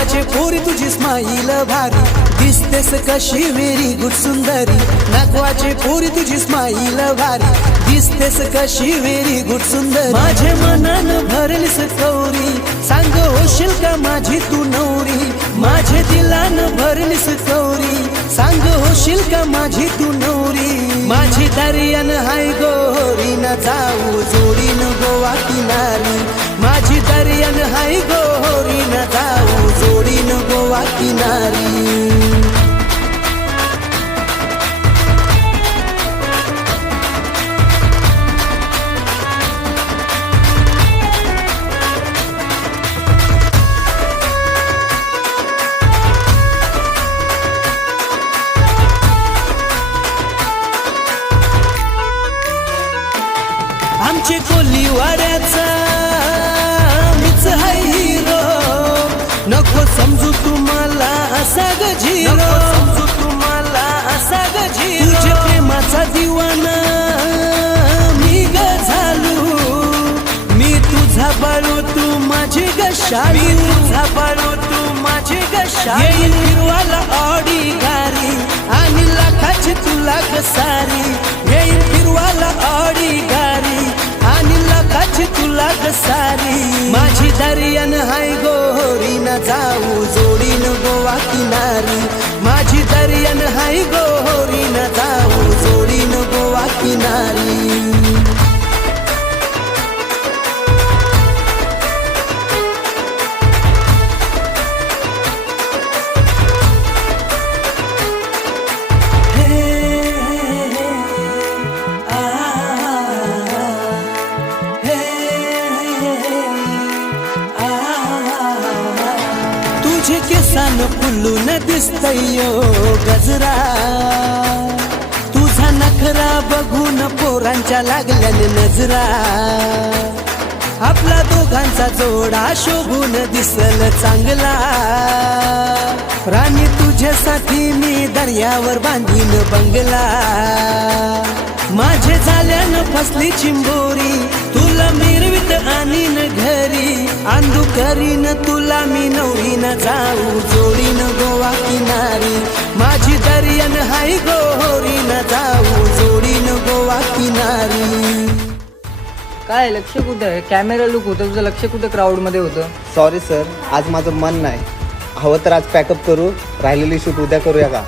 नागवाचे पोरी तुझी स्माईल भारी, दिसतेस कशी व्हेरी गुड सुंदरी. नागवाचे पोरी तुझी स्माईल भारी, दिसतेस कशी व्हेरी गुड सुंदरी. माझे मनानं भरलीस कौरी, सांग होशील का माझी तू नवरी. माझे दिलानं भरलीस कौरी, सांग होशील का माझी तू नवरी. माझी दर्यान हाय गोरी, न जाऊ जोडीन गोवा किनारी. माझी दर्यान हाय गोरी, न जाऊ जोडीन गोवा किनारी. आमचे कोल्हीवाड्याचा मीच हाय हिरो, नको समजू तुम्हाला असा ग झिरो. समजू तुम्हाला असा ग झिरो. तुझ्या प्रेमाचा दिवाना मी ग झालो, मी तुझा बाळू तू माझी ग शाळू. मी तुझा बाळू तू माझी ग शाळू. येईल फिरवाला ऑडी गारी, आणि लाखाची तुला ग सारी. येईल फिरवाला ऑडी गारी, आणि लाखाची तुला ग सारी. माझी दर्यान हाय गोरी, न जाऊ जोडीन गोवा किनारी. माझी दर्यान हाय गोरी, न जाऊ जोडीन गोवा किनारी. तुझे केसान फुलून दिसतयो गजरा, तुझा नखरा बघून पोरांच्या लागल्याने नजरा. आपला दोघांचा जोडा शोभून दिसल चांगला. राणी तुझ्यासाठी मी दर्यावर बांधीन बंगला. माझे झाल्यानं फसली चिंबोरी, तुला मिरवीत आणीन घरी. आंदू करीन तुला मी नवरीन, जाऊ जोडीन गोवा किनारी. माझी दर्यान हाय गोरी, न जाऊ जोडीन गोवा किनारी. काय लक्ष कुठं आहे? कॅमेरा लुक होतं, तुझं लक्ष कुठं क्राऊडमध्ये होतं? सॉरी सर, आज माझं मन नाही. हवं तर आज पॅकअप करू, राहिलेली शूट उद्या करूया का?